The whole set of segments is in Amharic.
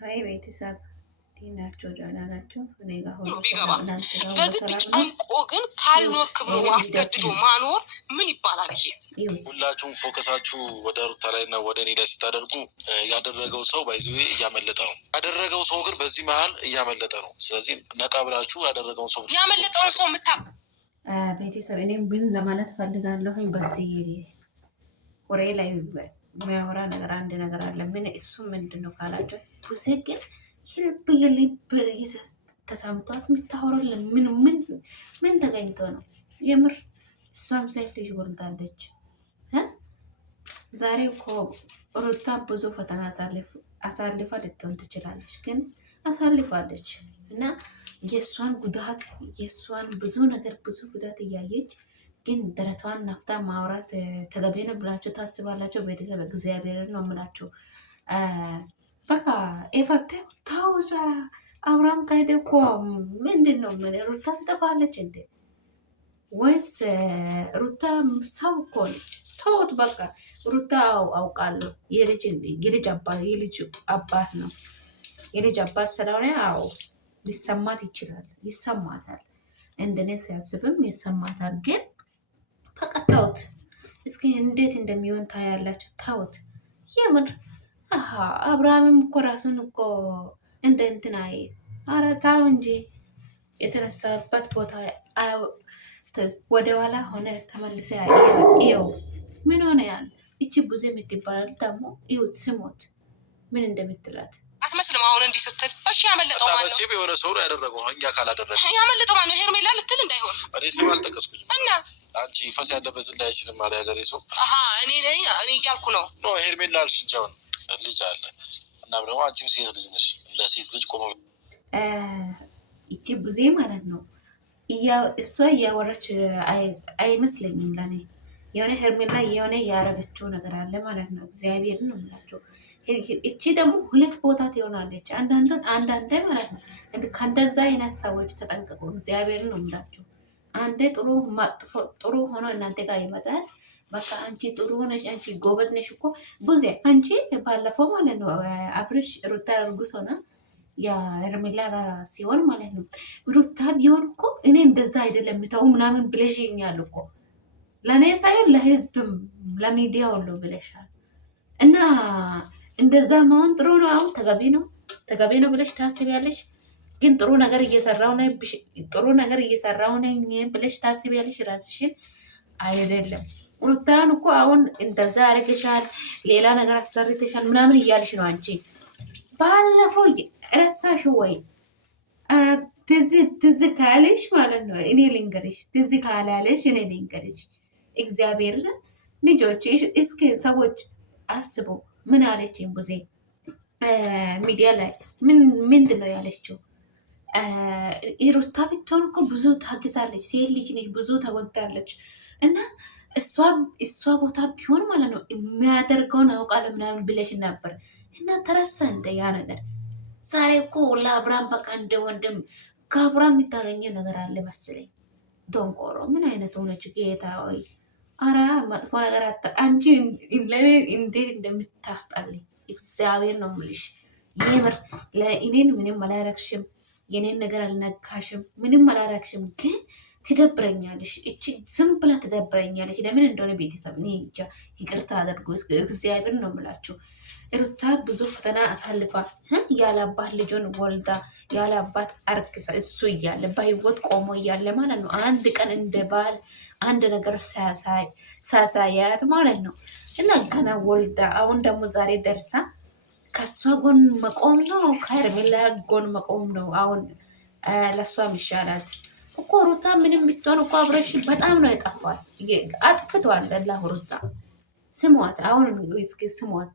ሀይ ቤተሰብ ዲናቸው ዳና ናቸው። እኔ ጋር ሁሉ ቢገባ በግድ ጨንቆ ግን ካልኖርክ ብሎ አስገድዶ ማኖር ምን ይባላል? ይሄ ሁላችሁም ፎከሳችሁ ወደ ሩታ ላይ እና ወደ እኔ ላይ ስታደርጉ ያደረገው ሰው ባይዙ እያመለጠ ነው። ያደረገው ሰው ግን በዚህ መሀል እያመለጠ ነው። ስለዚህ ነቃ ብላችሁ ያደረገውን ሰው ያመለጠውን ሰው ቤተሰብ እኔም ምን ለማለት ፈልጋለሁኝ በዚህ ወሬ ላይ የሚያወራ ነገር አንድ ነገር አለ። ምን እሱ ምንድን ነው ካላቸው ቡዜ ግን የልብ ተሰምቷት የምታወራለን ምን ተገኝቶ ነው? የምር እሷም ሴት ልጅ ወልዳለች። ዛሬ እኮ ሩታ ብዙ ፈተና አሳልፋ ልትሆን ትችላለች፣ ግን አሳልፋለች እና የእሷን ጉዳት የእሷን ብዙ ጉዳት እያየች ግን ደረቷን ነፍታ ማውራት ተገቢ ነው ብላችሁ ታስባላችሁ? ቤተሰብ እግዚአብሔርን ነው የምላችሁ። በቃ ኤፈቴ ታው ዛራ አብርሃም ካሄደ እኮ ምንድን ነው ሩታ ትጠፋለች እንዴ? ወይስ ሩታ ሰው እኮ ነው? ተውት በቃ ሩታ አውቃለሁ የልጅ አባት ነው። የልጅ አባት ስለሆነ አዎ ሊሰማት ይችላል፣ ይሰማታል። እንደኔ ሲያስብም ይሰማታል። ግን በቃ ተውት እስኪ እንዴት እንደሚሆን ታያላችሁ። ተውት የምር አብርሃምም እኮ ራሱን እኮ እንደ እንትን ኧረ ተው እንጂ የተነሳበት ቦታ ወደ ኋላ ሆነ ተመልሰ ይኸው ምን ሆነ ያለ እቺ ቡዜ የምትባል ደግሞ ይሁት ስሞት ምን እንደምትላት አትመስልም። አሁን እንዲህ ስትል እሺ ያመለጠው ማለት ነው የሆነ ሰው ነው ያደረገው። እኛ ካላደረገ ያመለጠው ማለት ነው ሄርሜላ ልትል እንዳይሆን እኔ ስም አልጠቀስኩኝም እና አንቺ ፈስ ያለበት ዝላ አይችልም ማለት ያገሬ ሰው እኔ እያልኩ ነው። ኖ ሄርሜላ አልሽንጃውን ልጅ አለ እና ደግሞ አንቺም ሴት ልጅ ነሽ። እንደ ሴት ልጅ ቆመ ይቺ ቡዜ ማለት ነው እሷ እያወራች አይመስለኝም ለኔ። የሆነ ሄርሜላ የሆነ ያረገችው ነገር አለ ማለት ነው። እግዚአብሔርን ነው የምላቸው። እቺ ደግሞ ሁለት ቦታ ትሆናለች አንዳንዴ ማለት ነው። ከእንደዛ አይነት ሰዎች ተጠንቀቁ። እግዚአብሔርን ነው የምላቸው። አንዴ ጥሩ ሆኖ እናንተ ጋር ይመጣል። በቃ አንቺ ጥሩ ነሽ፣ አንቺ ጎበዝ ነሽ እኮ ቡዜ። አንቺ ባለፈው ማለት ነው አብርሽ ሩታ እርጉዝ ሆና የሄርሜላ ጋር ሲሆን ማለት ነው ሩታ ቢሆን እኮ እኔ እንደዛ አይደለም የምታው ምናምን ብለሽኛል እኮ ለእኔ ሳይሆን ለህዝብም ለሚዲያ ሁሉ ብለሻል። እና እንደዛ መሆን ጥሩ ነው። አሁን ተገቢ ነው ብለሽ ታስቢያለሽ። ግን ጥሩ ነገር እየሰራው ነኝ ብለሽ ታስቢያለሽ ራስሽን አይደለም። ሩታን እኮ አሁን እንደዛ አድርገሻል፣ ሌላ ነገር አሰርተሻል ምናምን እያልሽ ነው አንቺ። ባለፈው ረሳሽ ወይ? ትዝ ካለሽ ማለት ነው እኔ ልንገርሽ፣ ትዝ ካላለሽ እኔ ልንገርሽ። እግዚአብሔርን ልጆች እስኪ ሰዎች አስቡ። ምን አለችኝ ቡዜ ሚዲያ ላይ ምንድን ነው ያለችው? ሩታ ብትሆን እኮ ብዙ ታግዛለች፣ ሴት ልጅ ነች፣ ብዙ ተጎድታለች እና እሷ ቦታ ቢሆን ማለት ነው የሚያደርገውን አውቃለሁ ምናምን ብለሽ ነበር እና ተረሳ እንደ ያ ነገር። ዛሬ እኮ ለአብርሃም በቃ እንደ ወንድም ከአብርሃም የሚታገኘ ነገር አለ መሰለኝ። ዶንቆሮ ምን አይነት ሆነች ጌታ ወይ! አረ መጥፎ ነገር አንቺ ለኔ እንዴት እንደምታስጣልኝ እግዚአብሔር ነው የምልሽ። የምር ለእኔን ምንም አላረግሽም፣ የኔን ነገር አልነካሽም፣ ምንም አላረግሽም ግን ትደብረኛለሽ። እቺ ዝም ብላ ትደብረኛለሽ። ለምን እንደሆነ ቤተሰብ እኔ ብቻ ይቅርታ አድርጎ እግዚአብሔር ነው የምላችሁ። ሩታ ብዙ ፈተና አሳልፋ ያለ አባት ልጆን ወልዳ ያለ አባት አርግዛ እሱ እያለ በህይወት ቆሞ እያለ ማለት ነው አንድ ቀን እንደ ባል አንድ ነገር ሳሳያት ማለት ነው እና ገና ወልዳ አሁን ደግሞ ዛሬ ደርሳ ከሷ ጎን መቆም ነው ከሄርሜላ ጎን መቆም ነው አሁን ለሷ ይሻላት እኮ። ሩታ ምንም ብትሆን እኮ አብረሽ በጣም ነው የጠፋል፣ አጥፍቷል። ለላሁ ሩታ ስሟት፣ አሁን እስኪ ስሟት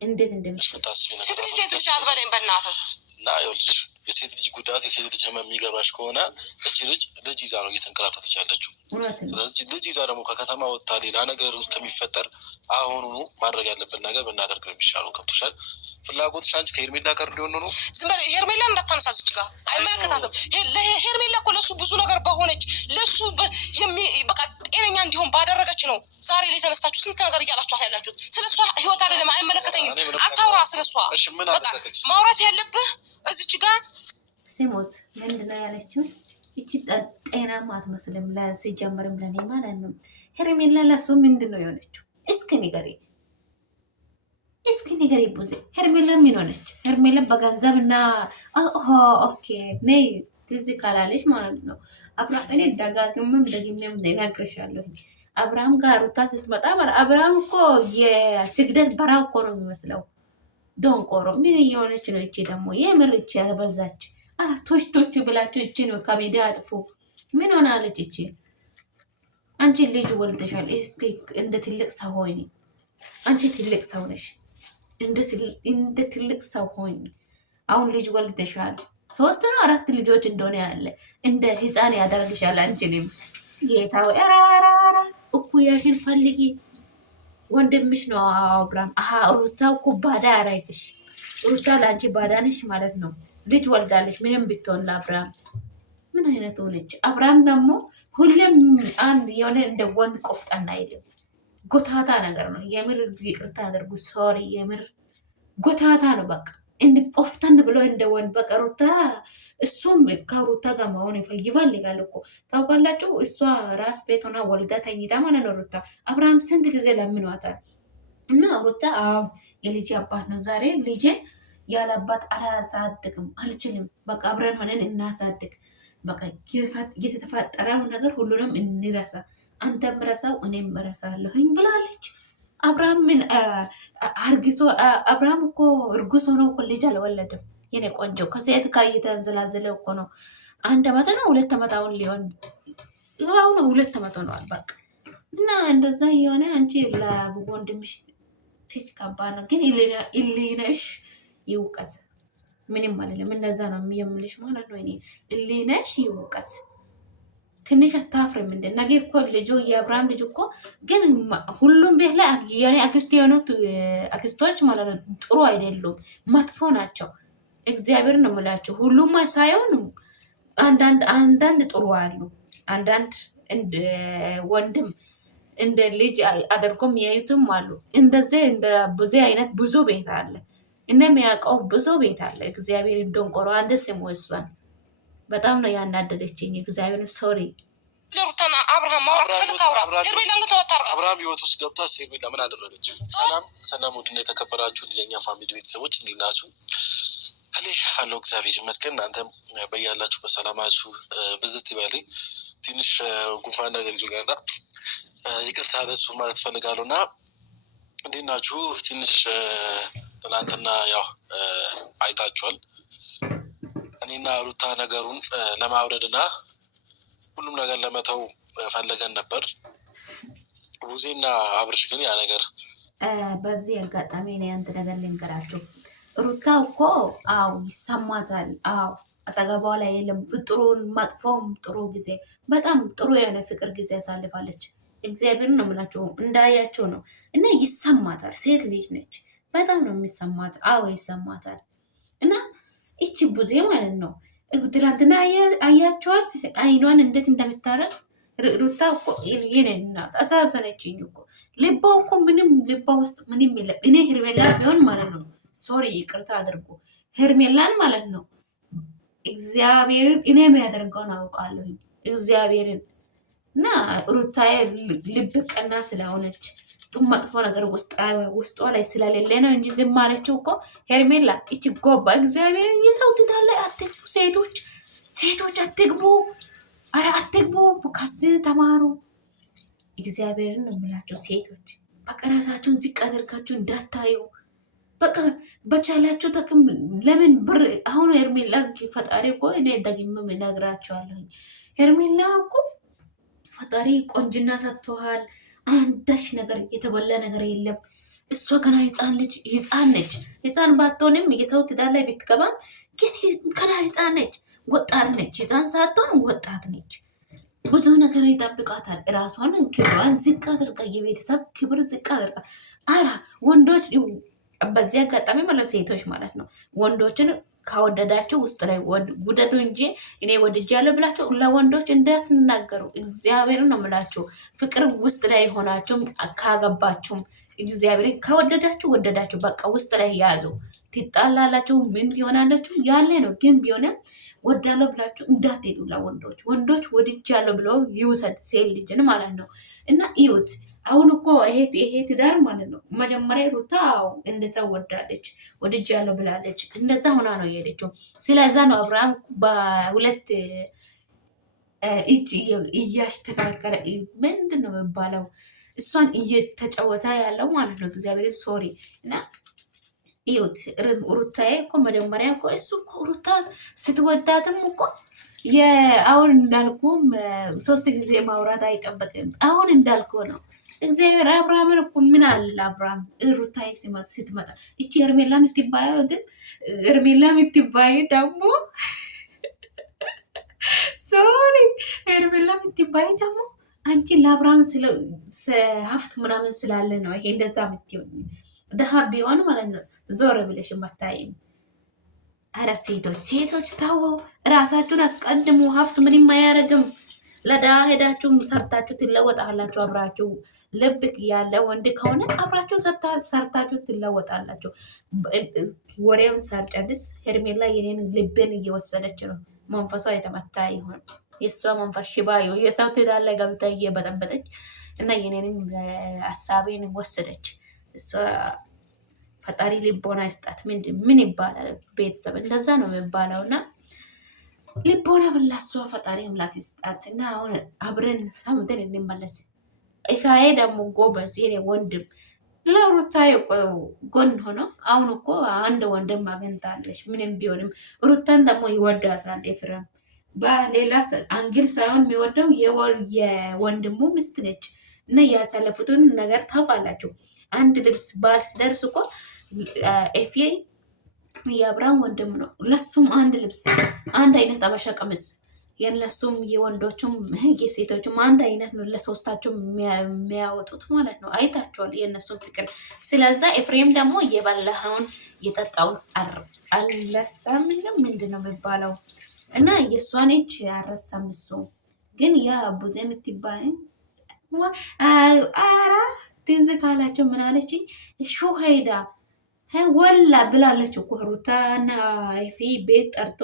እንዴት እንደምትታስቢ ነው። ሴት ልጅ አትበለኝ በእናትህ እና ይኸውልሽ የሴት ልጅ ጉዳት የሴት ልጅ ህመም የሚገባሽ ከሆነ እቺ ልጅ ይዛ ነው እየተንከራተተች ያለችው። ስለዚህ ልጅ ይዛ ደግሞ ከከተማ ወጥታ ሌላ ነገር ከሚፈጠር አሁኑኑ ማድረግ ያለብን ነገር ብናደርግ ነው የሚሻለው። ከብቶሻል። ፍላጎትሽ አንቺ ከሄርሜላ ጋር ሊሆን ነው። ዝም በል ሄርሜላ እንዳታነሳስች ጋር አይመለከታትም። ሄርሜላ እኮ ለሱ ብዙ ነገር በሆነች ለሱ በቃ ጤነኛ እንዲሆን ባደረገች ነው ዛሬ ላይ ተነስታችሁ ስንት ነገር እያላችኋት ያላችሁት ስለሷ ህይወት አይደለም አይመለከተኝም አታውራ ስለሷ ማውራት ያለብህ እዚች ጋር ሲሞት ምንድነው ያለችው እቺ ጤናማ አትመስልም ለሲጀምርም ለኔ ማለት ነው ሄርሜላ ለሱ ምንድነው የሆነችው እስኪ ንገሪ ቡዜ ሄርሜላ ምን ሆነች ሄርሜላ በገንዘብና ኦኬ ነይ ትዝ ካላለች ማለት ነው አብርሃም እኔ ደግሜም እነግርሻለሁ አብርሃም ጋር ሩታ ስትመጣ አብርሃም እኮ የስግደት በራ እኮ ነው የሚመስለው ዶንቆሮ ምን እየሆነች ነው እቺ ደግሞ የምርች ያበዛች ቶች ብላችሁ እቺ ነው ከሜዳ አጥፉ ምን ሆናለች እቺ አንቺ ልጅ ወልደሻል እስኪ እንደ ትልቅ ሰው ሆኚ አንቺ ትልቅ ሰው ነሽ እንደ ትልቅ ሰው ሆኚ አሁን ልጅ ወልደሻል 3 ነው 4 ልጆች እንደሆነ ያለ እንደ ህፃን ያደርግሻል አንቺንም ጌታው አራራ እኩያሽን ፈልጊ ወንድምሽ ነው አብርሃም ሩታ እኮ ባዳ አራይሽ ሩታ ለአንቺ ባዳ ነሽ ማለት ነው ልጅ ወልዳለች ምንም ብትሆን ለአብርሃም ምን አይነት ሆነች አብርሃም ደግሞ ሁሌም አንድ የሆነ እንደ ወንድ ቆፍጣና አይደለም ጎታታ ነገር ነው የምር ይቅርታ አድርጉ ሶሪ የምር ጎታታ ነው በቃ እንደ ቆፍጣን ብሎ እንደ ወንድ በቃ ሩታ እሱም ከሩታ ጋር መሆን ይፈልጋል እኮ ታውቃላችሁ እሷ ራስ ቤት ሆና ወልዳ ተኝታ ማለት ነው ሩታ አብርሃም ስንት ጊዜ ለምኗታል እና ሩታ የልጅ አባት ነው ዛሬ ልጄን ያለ አባት አላሳድግም አልችልም በቃ አብረን ሆነን እናሳድግ በቃ የተፈጠረው ነገር ሁሉንም እንረሳ አንተም ረሳው እኔም ረሳለሁኝ ብላለች አብርሃም ምን አርግሶ አብርሃም እኮ እርጉዝ ሆኖ እኮ ልጅ አልወለደም የኔ ቆንጆ ከሴት ጋር እየተንዘላዘለ እኮ ነው 1 ዓመት ነው 2 ዓመት አሁን ሊሆን አሁን 2 ዓመት ሆኗል በቃ እና እንደዛ የሆነ አንቺ ለወንድምሽ ትች ከባድ ነው ግን ኢሊነሽ ይውቀስ ምንም አይደለም እንደዛ ነው የሚምልሽ ማለት ነው እኔ ኢሊነሽ ይውቀስ ትንሽ አታፍርም እንደ ነገ እኮ ልጁ የአብርሃም ልጅ እኮ ግን ሁሉም ቤት ላይ የኔ አክስት የሆኑት አክስቶች ማለት ነው ጥሩ አይደሉም መጥፎ ናቸው እግዚአብሔር ነው የምላቸው ሁሉም ሳይሆን አንዳንድ ጥሩ አሉ አንዳንድ እንደ ወንድም እንደ ልጅ አድርጎም ያዩትም አሉ እንደዚህ እንደ ቡዜ አይነት ብዙ ቤት አለ እንደሚያውቀው ብዙ ቤት አለ እግዚአብሔር እንደንቆሮ አንድ ስሙ እሷን በጣም ነው ያናደደችኝ እግዚአብሔር ሶሪ ለሩታና አብርሃም ማውራት ከልካውራ ሄርሜላ አብርሃም ህይወት ውስጥ ገብታ ሄርሜላ ምን አደረገች ሰላም ውድና የተከበራችሁ የኛ ፋሚሊ ቤተሰቦች እንዴት ናችሁ እኔ አለው እግዚአብሔር ይመስገን እናንተም በያላችሁ በሰላማችሁ ብዝት ይበልኝ ትንሽ ጉንፋን ነገር ይዞኛልና ይቅርታ ለሱ ማለት ፈልጋለሁና እንዴት ናችሁ ትንሽ ትናንትና ያው አይታችኋል እኔና ሩታ ነገሩን ለማውረድና ሁሉም ነገር ለመተው ፈለገን ነበር ቡዜና አብርሽ ግን ያ ነገር በዚህ አጋጣሚ እኔ አንተ ነገር ልንገራችሁ ሩታ እኮ ይሰማታል አጠገቧ ላይ የለም ጥሩን መጥፎም ጥሩ ጊዜ በጣም ጥሩ የሆነ ፍቅር ጊዜ ያሳልፋለች እግዚአብሔርን ነው የምላችሁ እንዳያቸው ነው እና ይሰማታል ሴት ልጅ ነች በጣም ነው የሚሰማት ይሰማታል እና እቺ ቡዜ ማለት ነው ትላንትና አያቸዋል አይኗን እንዴት እንደምታረግ ሩታ እኮ የኔ እናት አሳዘነችኝ እኮ ልቧ እኮ ምንም ልቧ ውስጥ ምንም የለም እኔ ሄርሜላ ቢሆን ማለት ነው ሶሪ ይቅርታ አድርጎ ሄርሜላን ማለት ነው እግዚአብሔርን እኔ የሚያደርገውን አውቃለሁ እግዚአብሔርን እና ሩታዬ ልብ ቀና ስለሆነች መጥፎ ነገር ውስጧ ላይ ስለሌለ ነው እንጂ ዝም አለችው እኮ ሄርሜላ እቺ ጎባ እግዚአብሔርን የሰው ትዳር ላይ አትግቡ ሴቶች አትግቡ አትግቡ ካስት ተማሩ እግዚአብሔርን ነው የምላቸው ሴቶች በቃ ራሳችሁን ዝቅ አድርጋችሁ እንዳታዩ በቃ በቻላችሁ ጥቅም ለምን ብር አሁን ሄርሜላ ፈጣሪ እኮ እኔ ደግሜ እነግራቸዋለሁ ሄርሜላ እኮ ፈጣሪ ቆንጅና ሰጥቶሃል አንዳች ነገር የተበላ ነገር የለም እሷ ገና ህፃን ነች ህፃን ባትሆንም የሰው ትዳር ላይ ብትገባም ግን ገና ህፃን ነች ወጣት ነች ህፃን ሳትሆን ወጣት ነች ብዙ ነገር ይጠብቃታል ራሷን ክብሯን ዝቅ አድርጋ የቤተሰብ ክብር ዝቅ አድርጋ ወንዶች በዚህ አጋጣሚ ማለት ሴቶች ማለት ነው ወንዶችን ካወደዳችሁ ውስጥ ላይ ውደዱ እንጂ እኔ ወድጃለሁ ብላችሁ ለወንዶች እንዳትናገሩ። እግዚአብሔርን ነው የምላችሁ። ፍቅር ውስጥ ላይ ሆናችሁም ካገባችሁም እግዚአብሔርን ከወደዳችሁ ወደዳችሁ፣ በቃ ውስጥ ላይ ያዙ። ትጣላላችሁ፣ ምን ትሆናላችሁ ያለ ነው። ግን ቢሆንም ወዳለሁ ብላችሁ እንዳትሄዱ ለወንዶች። ወንዶች ወድጃለሁ ብለው ይውሰድ ሴት ልጅን ማለት ነው። እና እዩት፣ አሁን እኮ ይሄ ትዳር ማለት ነው። መጀመሪያ ሩታ እንደ ሰው ወዳለች፣ ወድጃለሁ ብላለች። እንደዛ ሆና ነው የሄደችው። ስለዛ ነው አብርሃም በሁለት እጅ እያስተካከለ ምንድን ነው የሚባለው እሷን እየተጫወተ ያለው ማለት ነው። እግዚአብሔር ሶሪ እና እዩት ሩታዬ እኮ መጀመሪያ እኮ እሱ እኮ ሩታ ስትወዳትም እኮ አሁን እንዳልኩም 3 ጊዜ ማውራት አይጠበቅም። አሁን እንዳልኩ ነው። እግዚአብሔር አብርሃምን እኮ ምን አለ አብርሃም ሩታዬ ስትመጣ እቺ ኤርሜላ የምትባየው ግን ኤርሜላ የምትባይ ደግሞ ሶሪ ኤርሜላ የምትባይ ደግሞ አንቺ ለአብርሃም ሀብት ምናምን ስላለ ነው ይሄ እንደዛ የምትሆን። ደሃ ቢሆን ማለት ነው ዞር ብለሽ ማታይም። አረ ሴቶች ታው ራሳችሁን አስቀድሙ። ሀብት ምንም አያደርግም። ለደሃ ሄዳችሁ ሰርታችሁ ትለወጣላችሁ። አብራችሁ ልብ ያለ ወንድ ከሆነ አብራችሁ ሰርታችሁ ትለወጣላችሁ። ወሬውን ሳልጨርስ ሄርሜላ የኔን ልቤን እየወሰደች ነው። መንፈሷ የተመታ ይሆን የእሷ መንፈስ ሽባ የሰው ትዳር ላይ ገብታ እየበጠበጠች እና የኔንም ሀሳቤን ወሰደች። እሷ ፈጣሪ ልቦና ይስጣት። ምን ይባላል ቤተሰብ እንደዛ ነው የሚባለው። እና ልቦና ብላሷ ፈጣሪ አምላክ ይስጣት። እና አሁን አብረን ሰምተን እንመለስ። ኢፋዬ ደግሞ ጎበዝ የኔ ወንድም ለሩታዬ ጎን ሆኖ አሁን እኮ አንድ ወንድም አግኝታለች። ምንም ቢሆንም ሩታን ደግሞ ይወዳታል ኤፍሬም። በሌላ አንግል ሳይሆን የሚወደው የወንድሙ ሚስት ነች። እና ያሳለፉትን ነገር ታውቃላችሁ። አንድ ልብስ ባል ሲደርስ እኮ ኤፌ የአብርሃም ወንድም ነው። ለሱም አንድ ልብስ አንድ አይነት አበሻ ቀሚስ የነሱም የወንዶቹም የሴቶቹም አንድ አይነት ነው። ለሶስታቸው የሚያወጡት ማለት ነው። አይታችኋል የነሱም ፍቅር። ስለዛ ኤፍሬም ደግሞ የበላኸውን የጠጣውን አልረሳም ምንድን ነው የሚባለው እና የእሷን እጅ አልረሳም። እሱ ግን ያ ቡዜ የምትባል አራ ትዝ ካላቸው ምን አለች? ሾ ሄዳ ወላ ብላለች እኮ ሩታና አይፊ ቤት ጠርቶ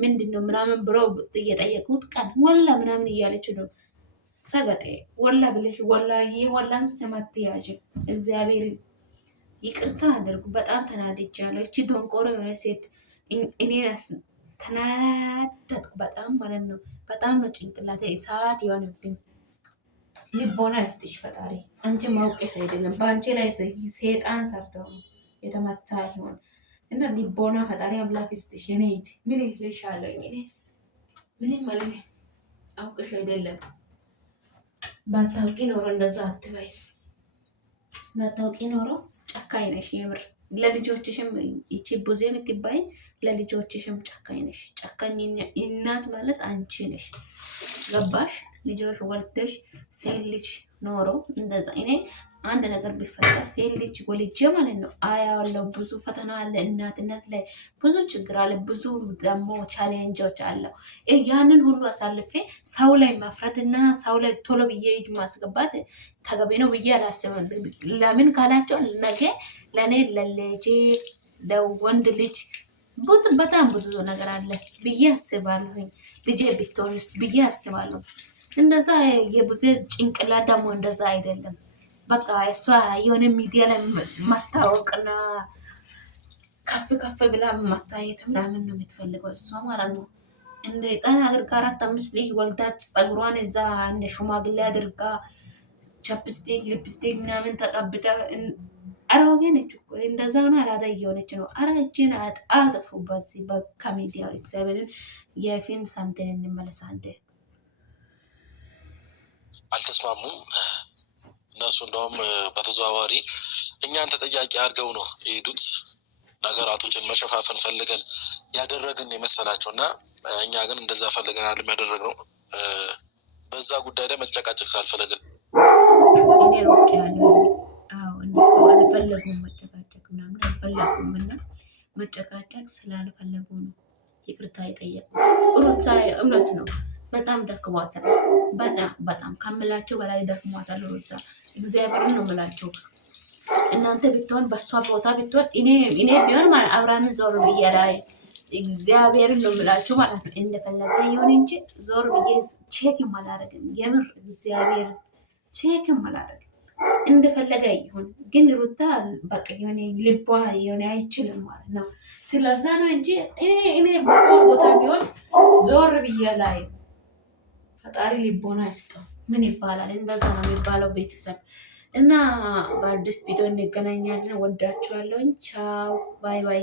ምንድን ነው ምናምን ብሎ እየጠየቁት ቀን ወላ ምናምን እያለች ነው። ሰገጤ ወላ ብለሽ ወላ ወላን ስማት ያዥ። እግዚአብሔር ይቅርታ አድርጉ። በጣም ተናድጃለሁ። እቺ ዶንቆሮ የሆነ ሴት እኔ ተናደድኩ በጣም ማለት ነው። በጣም ነው ጭንቅላቴ እሳት የሆነብኝ። ልቦና ይስጥሽ ፈጣሪ። አንቺ ማውቀሽ አይደለም በአንቺ ላይ ሴጣን ሰርተው ነው የተመታ ይሆን እና ልቦና ፈጣሪ አምላክ ይስጥሽ። የኔት ምን ይልሻለሁ? እኔ ምንም ማለት አውቀሽ አይደለም። ባታውቂ ኖሮ እንደዛ አትበይ። ባታውቂ ኖሮ ጨካኝ ነሽ የምር። ለልጆችሽም ይቺ ቡዜ የምትባይ ለልጆችሽም ጨካኝ ነሽ። ጨካኝ እናት ማለት አንቺ ነሽ። ገባሽ? ልጆች ወልደሽ ሴት ልጅ ኖሮ እንደዛ እኔ አንድ ነገር ቢፈጠር ሴት ልጅ ወልጄ ማለት ነው አያለው። ብዙ ፈተና አለ፣ እናትነት ላይ ብዙ ችግር አለ፣ ብዙ ደግሞ ቻሌንጆች አለው። ያንን ሁሉ አሳልፌ ሰው ላይ መፍረድ እና ሰው ላይ ቶሎ ብዬ እጅ ማስገባት ተገቢ ነው ብዬ አላስብም። ለምን ካላቸው ነገ ለእኔ ለልጄ ለወንድ ልጅ በጣም ብዙ ነገር አለ ብዬ አስባለሁኝ። ልጄ ብትሆንስ ብዬ አስባለሁ። እንደዛ የብዙ ጭንቅላት ደግሞ እንደዛ አይደለም። በቃ እሷ የሆነ ሚዲያ ላይ ማታወቅና ከፍ ብላ ማታየት ምናምን ነው የምትፈልገው እሷ ማለት ነው። እንደ ህፃን አድርጋ 4-5 ልጅ ወልዳች ፀጉሯን እዛ እንደ ሽማግሌ አድርጋ ቻፕስቲክ ሊፕስቲክ ምናምን ተቀብታ አሮጌ ነች እኮ። እንደዛ ሆነ አራዳ እየሆነች ነው። አረችን አጥፉበት ከሚዲያው እግዚአብሔርን። የፊን ሳምተን እንመለስ። አንዴ አልተስማሙም እነሱ። እንደውም በተዘዋዋሪ እኛን ተጠያቂ አድርገው ነው የሄዱት። ነገራቶችን መሸፋፈን ፈልገን ያደረግን የመሰላቸው እና እኛ ግን እንደዛ ፈልገን አይደለም ያደረግነው። በዛ ጉዳይ ላይ መጨቃጨቅ ስላልፈለግን እነሱ አልፈለጉም፣ መጨቃጨቅ ምናምን አልፈለጉም። እና መጨቃጨቅ ስላልፈለጉ ነው ይቅርታ የጠየቁት። ሩታ እውነት ነው በጣም ደክሟታል። በጣም ከምላችሁ በላይ ደክሟታል ሩታ። እግዚአብሔርን ነው የምላችሁ። እናንተ ብትሆን በሷ ቦታ ብትሆን እኔ ቢሆን ማለት አብርሃምን ዞር ብዬ ላይ እግዚአብሔርን ነው የምላችሁ ማለት ነው። እንደፈለገ ይሁን እንጂ ዞር ብዬ ቼክም አላደርግም። የምር እግዚአብሔር ቼክም አላደርግም። እንደፈለገ ይሁን ግን ሩታ በቃ የሆነ ልቧ የሆነ አይችልም ማለት ነው። ስለዛ ነው እንጂ እኔ በሷ ቦታ ቢሆን ዞር ብዬ ላይ ፈጣሪ ልቦና ይስጠው። ምን ይባላል? እንደዛ ነው የሚባለው ቤተሰብ እና በአዲስ ቪዲዮ እንገናኛለን። ወዳችኋለሁ። ቻው ባይ ባይ።